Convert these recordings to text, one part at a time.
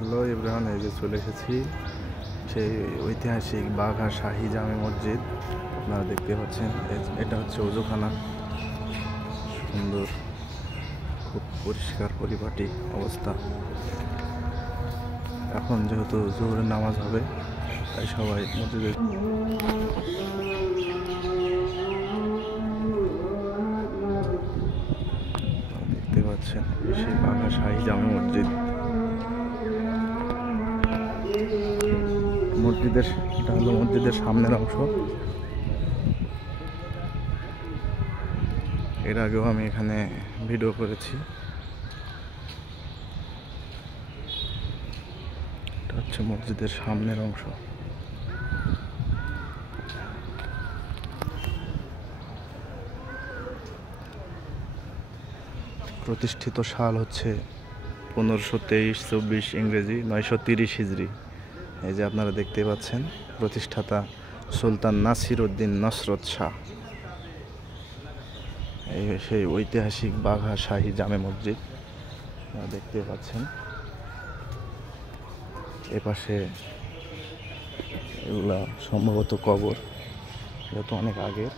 Hello everyone, এই যে চলে এসেছি সেই ঐতিহাসিক বাঘা শাহী জামে মসজিদ। আপনারা দেখতে পাচ্ছেন এটা হচ্ছে ওজুখানা। সুন্দর, খুব পরিষ্কার পরিপাটি অবস্থা। এখন যেহেতু জোহরের নামাজ হবে তাই সবাই মসজিদে দেখতে পাচ্ছেন সেই বাঘা শাহী জামে মসজিদ। এটা হলো মসজিদের সামনের অংশ। এর আগেও আমি এখানে ভিডিও করেছি। এটা হচ্ছে মসজিদের সামনের অংশ। প্রতিষ্ঠিত সাল হচ্ছে 1523-24 ইংরেজি, 930 হিজরি। এই যে আপনারা দেখতে পাচ্ছেন, প্রতিষ্ঠাতা সুলতান নাসির উদ্দিন নসরত শাহ। এই সেই ঐতিহাসিক বাঘা শাহী জামে মসজিদ দেখতে পাচ্ছেন। এপাশে এগুলা সম্ভবত কবর, এটা তো অনেক আগের,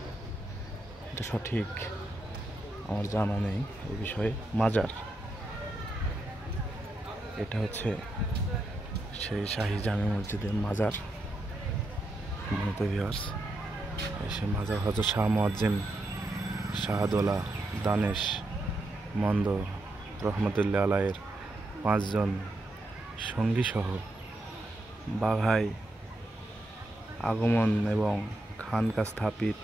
এটা সঠিক আমার জানা নেই এই বিষয়ে। মাজার, এটা হচ্ছে সেই শাহী জামে মসজিদের মাজার। সেই মাজার হজরত শাহ মুয়াজ্জিম শাহাদোলা দানেশ মন্দ রহমতুল্লাহ আলাইয়ের 5 জন সঙ্গী সহ বাঘায় আগমন এবং খানকা স্থাপিত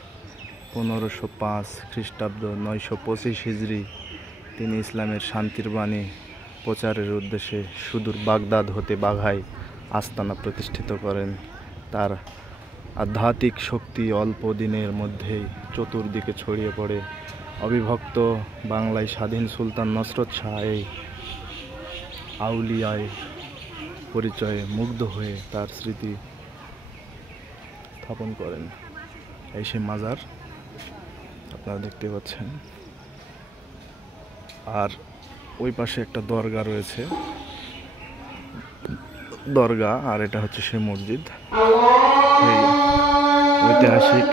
1505 খ্রিস্টাব্দ, 925 হিজরি। তিনি ইসলামের শান্তির বাণী প্রচারের উদ্দেশ্যে সুদূর বাগদাদ হতে বাঘায় আস্তানা প্রতিষ্ঠিত করেন। তার আধ্যাত্মিক শক্তি অল্প দিনের মধ্যেই চতুর্দিকে ছড়িয়ে পড়ে। অবিভক্ত বাংলায় স্বাধীন সুলতান নসরত শাহ এই আউলিয়ায় পরিচয়ে মুগ্ধ হয়ে তার স্মৃতি স্থাপন করেন। এই সে মাজার আপনারা দেখতে পাচ্ছেন। আর ওই পাশে একটা দরগা রয়েছে, দরগা। আর এটা হচ্ছে সে মসজিদ। এই ঐতিহাসিক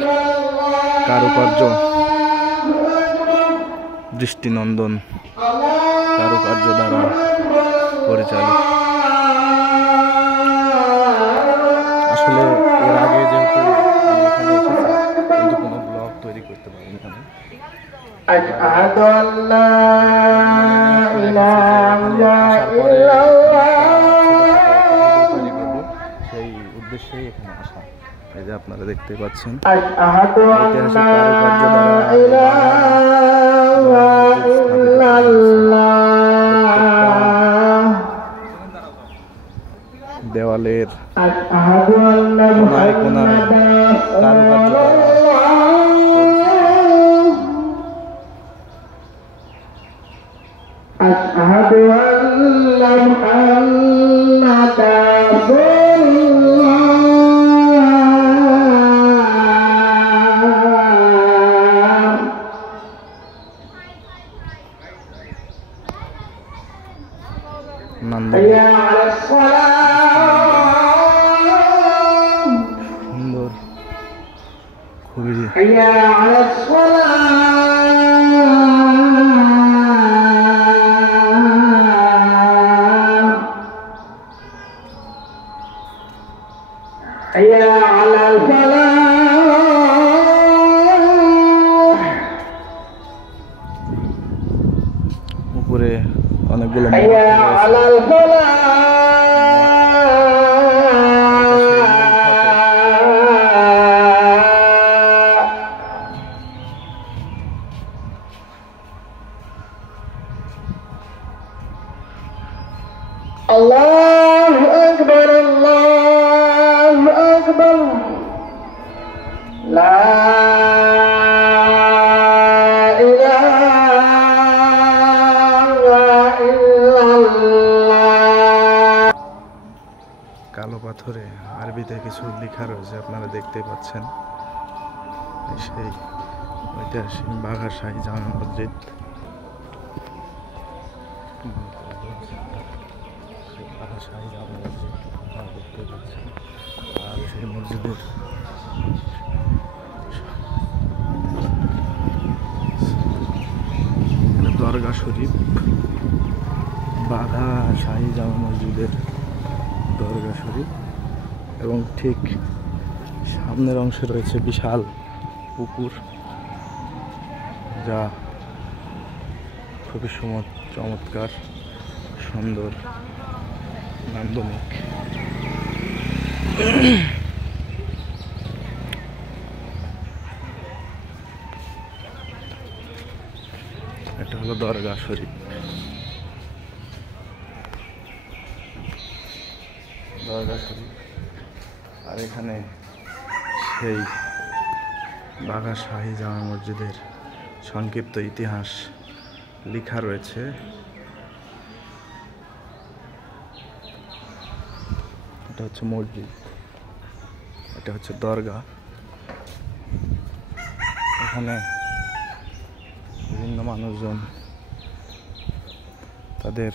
কারুকার্য, দৃষ্টিনন্দন কারুকার্য দ্বারা পরিচালিত। আসলে এর আগে যেহেতু আমি এখানে এসেছি কিন্তু কোনো ব্লগ তৈরি করতে পারিনি এখানে। আশহাদু আল্লা ইলাহা ইল্লাল্লাহ, সেই উদ্দেশ্যেই এখানে আসা। এই যে আপনারা দেখতে পাচ্ছেন আশহাদু আল্লা ইলাহা ইল্লাল্লাহ। দেওয়ালের আশহাদু আল্লা কোনায় কোনায় কারুকার্য আশহাদু আল্লা মুহাম্মাদার রাসূলুল্লাহ। হাইয়া আলাস সালাম, সুন্দর, খুবই হাইয়া আলাস সালাম, হাইয়া আলাল ফালাহ, উপরে অনেকগুলো হাইয়া আলাল ফালাহ। আল্লাহু আকবার, আল্লাহু আকবার, লা ইলাহা ইল্লাল্লাহ। কালো পাথরে আরবিতে কিছু লেখা রয়েছে, আপনারা দেখতে পাচ্ছেন। সেই ঐতিহাসিক বাঘা শাহী জামে মসজিদ। বাঘা শাহী জামে মসজিদ আপনারা দেখতে পাচ্ছেন। আর সেই মসজিদের দরগা শরীফ, বাঘা শাহী জামে মসজিদের দরগা শরীফ, এবং ঠিক সামনের অংশে রয়েছে বিশাল পুকুর, যা খুবই চমৎকার, সুন্দর, নান্দনিক। এটা হলো দরগা শরীফ। দরগা শরীফ, আর এখানে সেই বাঘা শাহী জামে মসজিদের সংক্ষিপ্ত ইতিহাস লেখা রয়েছে। এটা হচ্ছে মসজিদ, এটা হচ্ছে দরগা। এখানে বিভিন্ন মানুষজন তাদের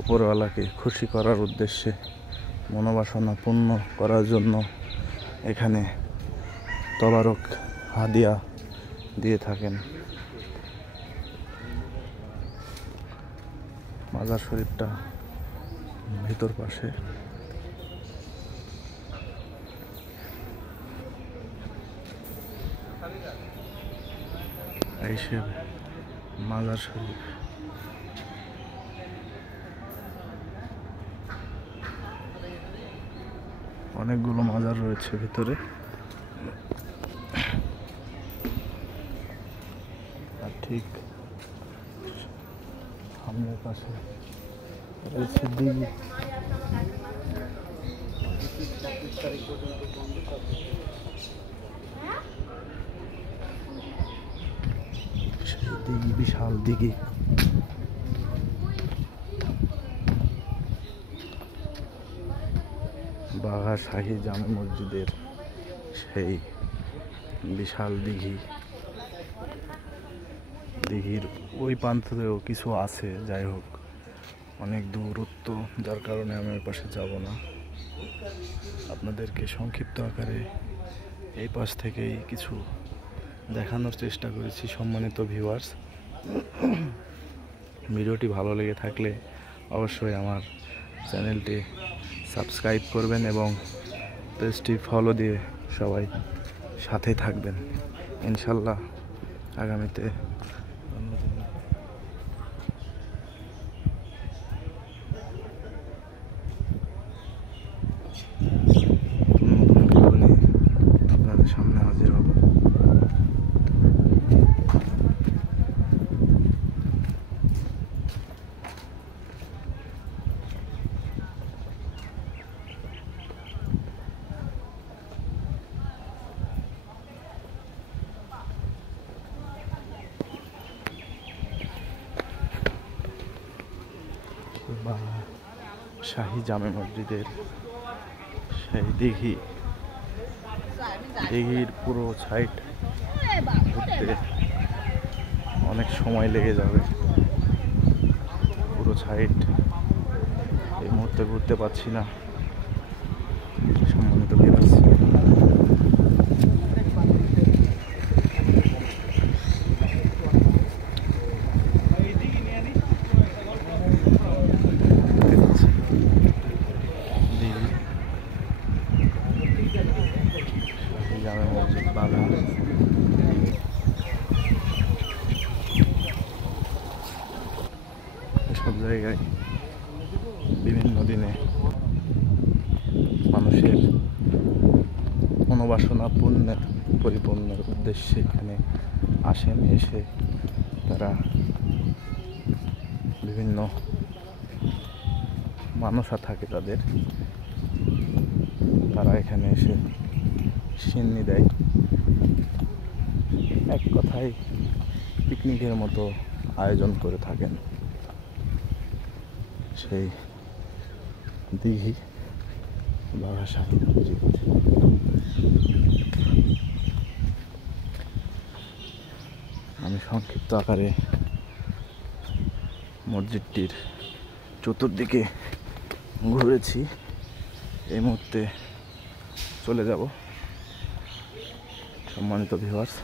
উপরওয়ালাকে খুশি করার উদ্দেশ্যে, মনোবাসনা পূর্ণ করার জন্য এখানে তবারক হাদিয়া দিয়ে থাকেন। মাজার শরীফটা ভিতর পাশে। এই সে মাজার শরীফ। অনেকগুলো মাজার রয়েছে ভিতরে। আর ঠিক সামনের পাশে রয়েছে দিঘি। সেই দিঘি, বিশাল দিঘি। বাঘা শাহী জামে মসজিদের সেই বিশাল দিঘি। দিঘির ওই প্রান্তেও কিছু আছে, যাই হোক অনেক দূরত্ব, যার কারণে আমি ওই পাশে যাব না। আপনাদেরকে সংক্ষিপ্ত আকারে এই পাশ থেকেই কিছু দেখানোর চেষ্টা করেছি। সম্মানিত ভিউয়ার্স, ভিডিওটি ভালো লেগে থাকলে অবশ্যই আমার চ্যানেলটি সাবস্ক্রাইব করবেন এবং পেজটি ফলো দিয়ে সবাই সাথে থাকবেন। ইনশাল্লাহ আগামীতে আপনাদের সামনে হাজির হব। বা শাহী জামে মসজিদের সেই দিঘির পুরো সাইড ঘুরতে অনেক সময় লেগে যাবে। পুরো সাইড এই মুহূর্তে ঘুরতে পারছি না। সম্মানিত ভিউয়ার্স, জামে মসজিদ বাঘা। এসব জায়গায় বিভিন্ন দিনে মানুষের মনোবাসনা পরিপূর্ণের উদ্দেশ্যে এখানে আসেন। এসে তারা বিভিন্ন মানসা থাকে তাদের, তারা এখানে এসে সিন্নি দেয়। এক কথায় পিকনিকের মতো আয়োজন করে থাকেন। সেই দিঘি বাঘা শাহী মসজিদ। আমি সংক্ষিপ্ত আকারে মসজিদটির চতুর্দিকে ঘুরেছি, এই মুহূর্তে চলে যাব। সম্মানিত ভিউয়ার্স,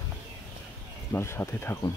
আপনার সাথে থাকুন।